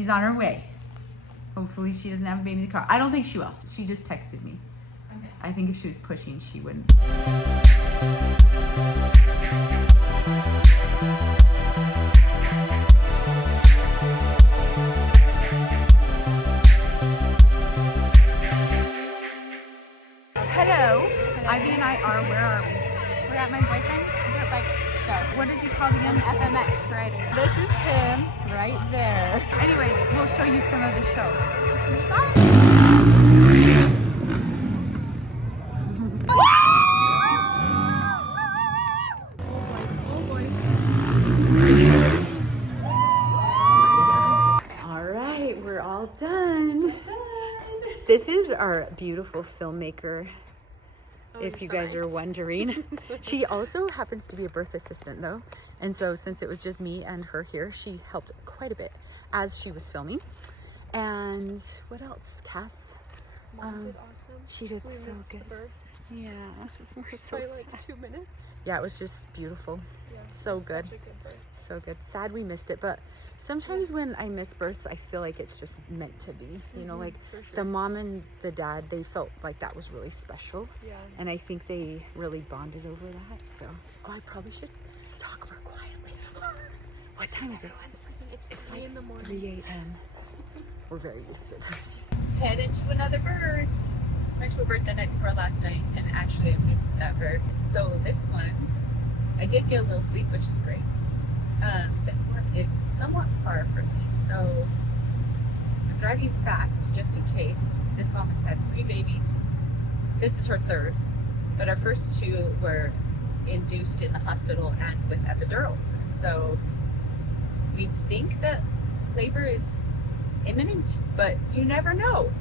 she's on her way. Hopefully she doesn't have a baby in the car. I don't think she will. She just texted me. Okay. I think if she was pushing, she wouldn't. Hello. Ivy and I are, where are we? We're at my boyfriend's dirt bike show. What does he call the young FMX rider. This is him right there. Anyways, we'll show you some of the show. All right, we're all done. This is our beautiful filmmaker. If you guys are wondering. She also happens to be a birth assistant though. And so since it was just me and her here, she helped quite a bit as she was filming. And what else, Cass? Mom did awesome. She did we so good. Yeah, we're so by sad. like 2 minutes. Yeah, it was just beautiful. Yeah, So good. Such a good birth. So good. Sad we missed it, but sometimes when I miss births, I feel like it's just meant to be. You know, like for sure. the mom and the dad, they felt like that was really special. Yeah. And I think they really bonded over that. So, oh, I probably should talk more quietly. What time is it? It's 3 in the morning. 3 a.m. We're very used to this. Headed to another birth. Went to a birth the night before last night, and actually I missed that birth. So this one, I did get a little sleep, which is great. This one is somewhat far from me, so I'm driving fast just in case. This mom has had 3 babies. This is her 3rd, but our first 2 were induced in the hospital and with epidurals, and so we think that labor is imminent, but you never know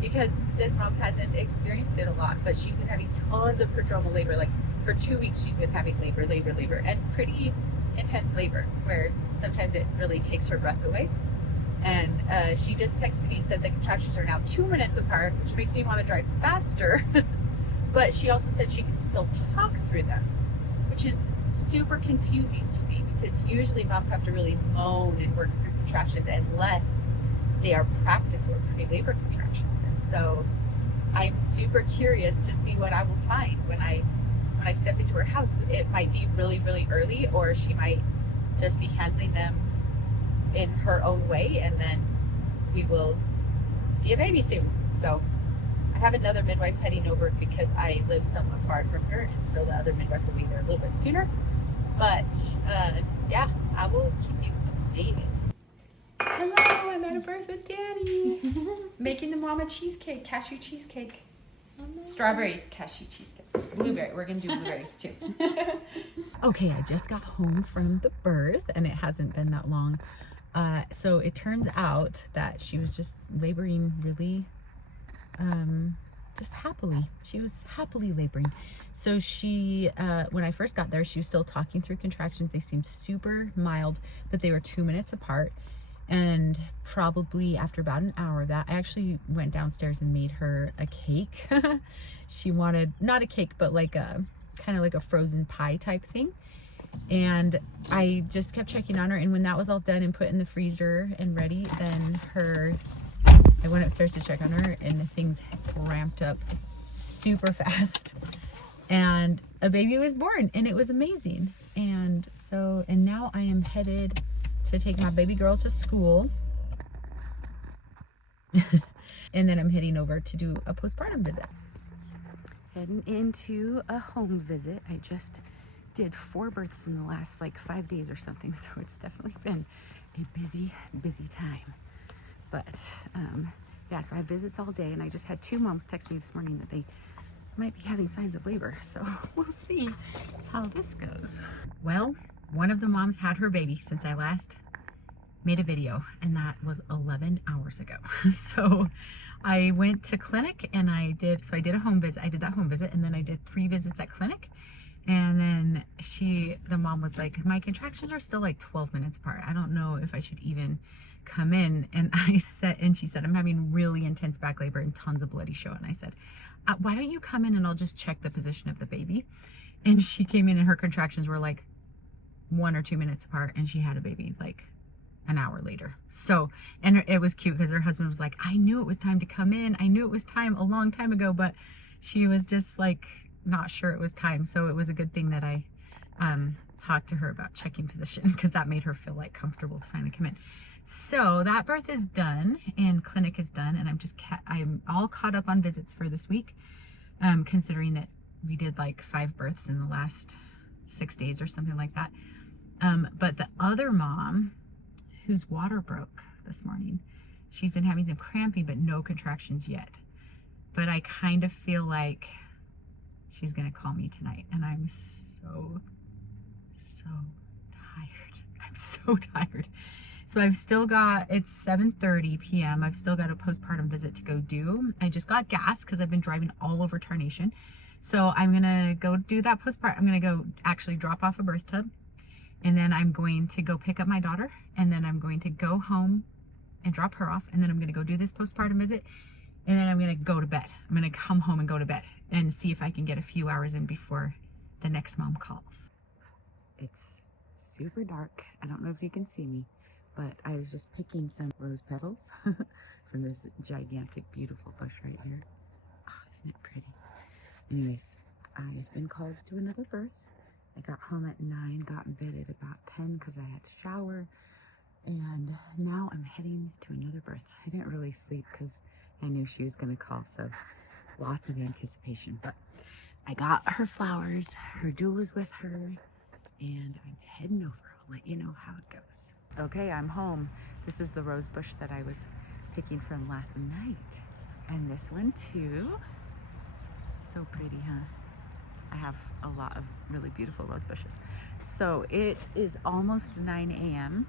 because this mom hasn't experienced it a lot, but she's been having tons of prodromal labor. Like for 2 weeks she's been having labor, and pretty intense labor where sometimes it really takes her breath away. And she just texted me and said the contractions are now 2 minutes apart, which makes me want to drive faster. But she also said she can still talk through them, which is super confusing to me because usually moms have to really moan and work through contractions unless they are practice or pre-labor contractions. And so I'm super curious to see what I will find when I step into her house. It might be really, really early, or she might just be handling them in her own way, and then we will see a baby soon. So I have another midwife heading over because I live somewhat far from her, and so the other midwife will be there a little bit sooner. But yeah, I will keep you updated. Hello, I'm at a birth with Danny. Making the mom a cheesecake, cashew cheesecake. Strawberry cashew cheesecake. Blueberry. We're gonna do blueberries too. Okay, I just got home from the birth and it hasn't been that long. So it turns out that she was just laboring really just happily. She was happily laboring. So she, when I first got there, she was still talking through contractions. They seemed super mild, but they were 2 minutes apart. And probably after about an hour of that, I actually went downstairs and made her a cake. She wanted, not a cake, but like a, kind of like a frozen pie type thing. And I just kept checking on her. And when that was all done and put in the freezer and ready, then I went upstairs to check on her and things ramped up super fast. And a baby was born and it was amazing. And so, and now I am headed to take my baby girl to school. And then I'm heading over to do a postpartum visit. Heading into a home visit. I just did 4 births in the last like 5 days or something. So it's definitely been a busy, busy time. But yeah, so I have visits all day, and I just had 2 moms text me this morning that they might be having signs of labor. So we'll see how this goes. Well, one of the moms had her baby since I last made a video, and that was 11 hours ago. So I went to clinic and I did a home visit. I did that home visit, and then I did 3 visits at clinic. And then the mom was like, my contractions are still like 12 minutes apart. I don't know if I should even come in. And she said, I'm having really intense back labor and tons of bloody show. And I said, why don't you come in and I'll just check the position of the baby. And she came in and her contractions were like 1 or 2 minutes apart, and she had a baby like an hour later. So, and it was cute because her husband was like, I knew it was time to come in. I knew it was time a long time ago, but she was just like not sure it was time. So it was a good thing that I talked to her about checking position, because that made her feel like comfortable to finally come in. So that birth is done and clinic is done, and I'm all caught up on visits for this week, considering that we did like 5 births in the last 6 days or something like that. But the other mom, whose water broke this morning, she's been having some cramping but no contractions yet. But I kind of feel like she's gonna call me tonight, and I'm so tired. I'm so tired. So I've still got, it's 7:30 p.m. I've still got a postpartum visit to go do. I just got gas because I've been driving all over Tarnation. So I'm gonna go do that postpartum. I'm gonna go actually drop off a birth tub, and then I'm going to go pick up my daughter, and then I'm going to go home and drop her off, and then I'm gonna go do this postpartum visit, and then I'm gonna go to bed. I'm gonna come home and go to bed and see if I can get a few hours in before the next mom calls. It's super dark. I don't know if you can see me, but I was just picking some rose petals from this gigantic, beautiful bush right here. Oh, isn't it pretty? Anyways, I've been called to another birth. I got home at 9, got in bed at about 10 because I had to shower, and now I'm heading to another birth. I didn't really sleep because I knew she was going to call, so lots of anticipation. But I got her flowers, her doula's with her, and I'm heading over. I'll let you know how it goes. Okay, I'm home. This is the rose bush that I was picking from last night. And this one too. So pretty, huh? I have a lot of really beautiful rose bushes. So it is almost 9 a.m.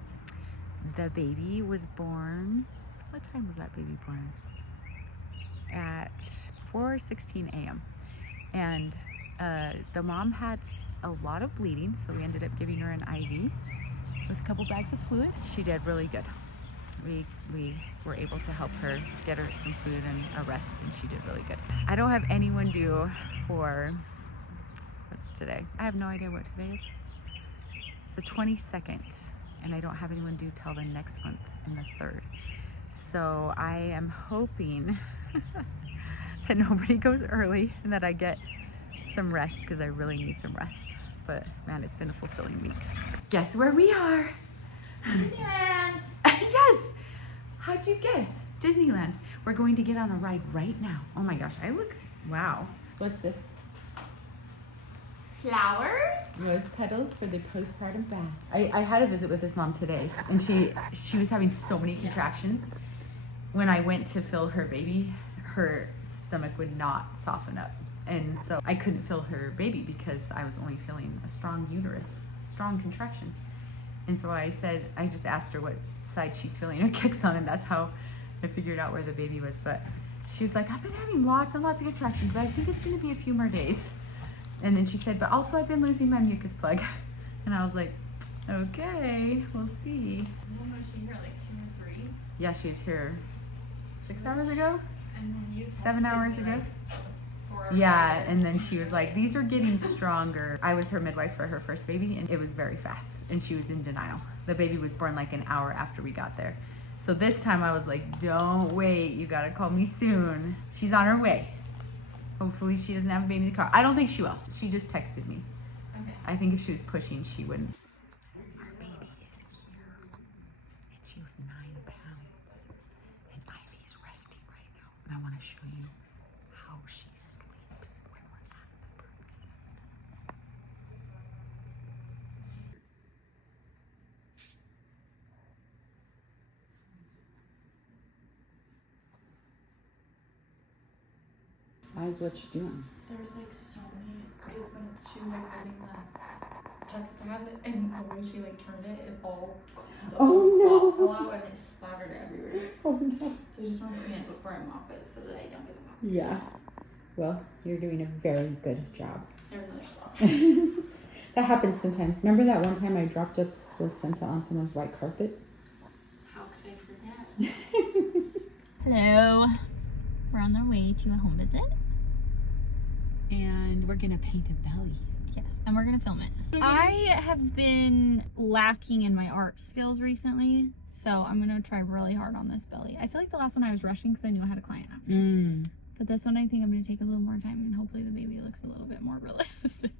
The baby was born, what time was that baby born? At 4:16 a.m. And the mom had a lot of bleeding, so we ended up giving her an Ivey with a couple bags of fluid. She did really good. We were able to help her, get her some food and a rest, and she did really good. I don't have anyone due for, what's today? I have no idea what today is. It's the 22nd, and I don't have anyone due till the next month in the 3rd. So I am hoping that nobody goes early and that I get some rest, because I really need some rest. But man, it's been a fulfilling week. Guess where we are? Disneyland. Yes. How'd you guess? Disneyland. We're going to get on a ride right now. Oh my gosh, I look, wow. What's this? Flowers? Rose petals for the postpartum bath. I had a visit with this mom today, and she was having so many contractions. When I went to fill her baby, her stomach would not soften up. And so I couldn't fill her baby because I was only feeling a strong uterus, strong contractions. And so I just asked her what side she's feeling her kicks on, and that's how I figured out where the baby was. But she was like, I've been having lots and lots of contractions, but I think it's gonna be a few more days. And then she said, but also I've been losing my mucus plug. And I was like, okay, we'll see. When was she here, like 2 or 3? Yeah, she was here 6 hours ago? And then you 7 hours ago? 4 Yeah, and then she was like, these are getting stronger. I was her midwife for her first baby, and it was very fast, and she was in denial. The baby was born like an hour after we got there. So this time I was like, don't wait, you gotta call me soon. She's on her way. Hopefully she doesn't have a baby in the car. I don't think she will. She just texted me. Okay. I think if she was pushing, she wouldn't. Our baby is here, and she was 9 pounds, and Ivey's resting right now. And I wanna show you how she sleeps when we're at the birth center. Eyes, what you doing? There was like so many, because when she was like holding the text pad and the way she like turned it, it all the whole fell out and it splattered everywhere. Oh no. So I just want to clean it before I mop it so that I don't get them. Yeah. Well, you're doing a very good job. They're really soft. That happens sometimes. Remember that one time I dropped a placenta on someone's white carpet? How could I forget? Hello. We're on our way to a home visit. And we're gonna paint a belly. Yes, and we're gonna film it. I have been lacking in my art skills recently, so I'm gonna try really hard on this belly. I feel like the last one I was rushing because I knew I had a client after. But this one I think I'm gonna take a little more time and hopefully the baby looks a little bit more realistic.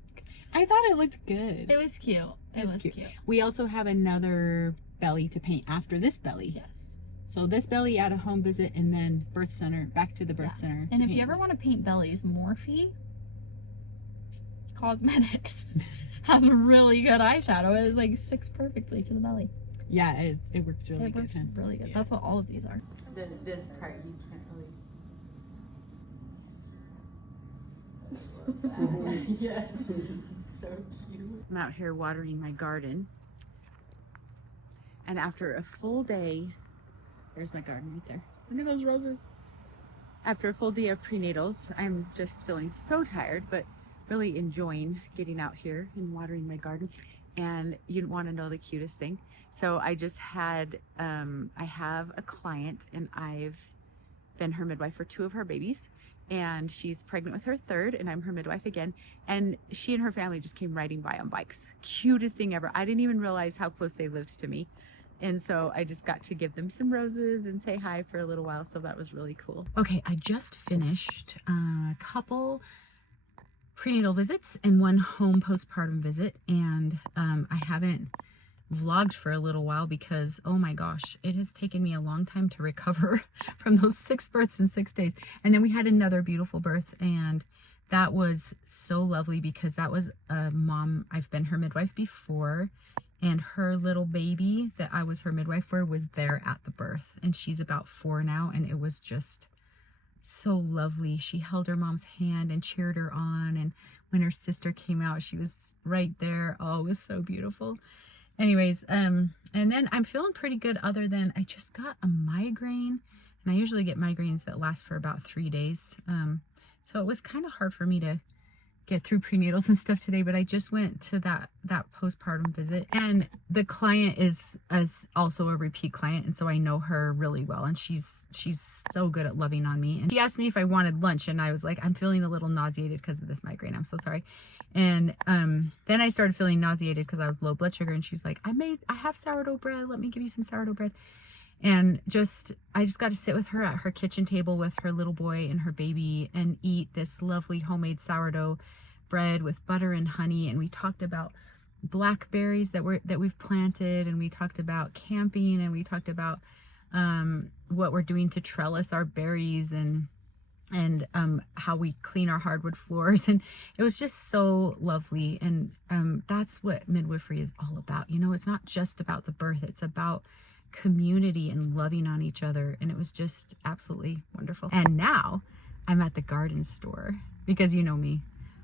I thought it looked good. It was cute. It was cute. We also have another belly to paint after this belly. Yes. So this belly at a home visit and then birth center, back to the birth center. And if you ever want to paint bellies, Morphe Cosmetics has a really good eyeshadow. It like sticks perfectly to the belly. Yeah, it works really good. It works really good. Yeah. That's what all of these are. So this part you can't really see. Yes. So cute. I'm out here watering my garden. And after a full day, there's my garden right there. Look at those roses. After a full day of prenatals, I'm just feeling so tired, but really enjoying getting out here and watering my garden. And you want to know the cutest thing? So I just had, I have a client and I've been her midwife for 2 of her babies. And she's pregnant with her 3rd and I'm her midwife again. And she and her family just came riding by on bikes. Cutest thing ever. I didn't even realize how close they lived to me. And so I just got to give them some roses and say hi for a little while. So that was really cool. Okay, I just finished a couple prenatal visits and 1 home postpartum visit. And I haven't vlogged for a little while because, oh my gosh, it has taken me a long time to recover from those 6 births in 6 days. And then we had another beautiful birth, and that was so lovely because that was a mom. I've been her midwife before, and her little baby that I was her midwife for was there at the birth, and she's about 4 now, and it was just so lovely. She held her mom's hand and cheered her on, and when her sister came out, she was right there. Oh, it was so beautiful. Anyways, and then I'm feeling pretty good other than I just got a migraine, and I usually get migraines that last for about 3 days. So it was kind of hard for me to get through prenatals and stuff today, but I just went to that postpartum visit, and the client is also a repeat client, and so I know her really well, and she's so good at loving on me. And she asked me if I wanted lunch, and I was like, I'm feeling a little nauseated because of this migraine, I'm so sorry. And then I started feeling nauseated because I was low blood sugar, and she's like, I have sourdough bread, let me give you some sourdough bread. And I just got to sit with her at her kitchen table with her little boy and her baby and eat this lovely homemade sourdough bread with butter and honey. And we talked about blackberries that we've planted, and we talked about camping, and we talked about what we're doing to trellis our berries, and how we clean our hardwood floors. And it was just so lovely. And that's what midwifery is all about. You know, it's not just about the birth, it's about community and loving on each other. And it was just absolutely wonderful. And now I'm at the garden store because, you know me,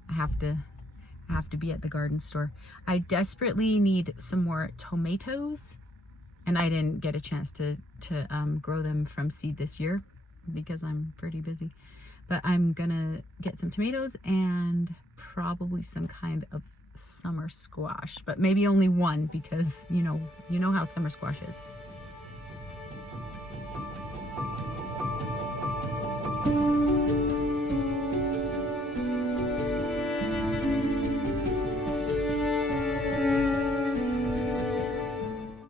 I have to be at the garden store. I desperately need some more tomatoes, and I didn't get a chance to grow them from seed this year because I'm pretty busy. But I'm gonna get some tomatoes and probably some kind of summer squash, but maybe only one because you know how summer squash is.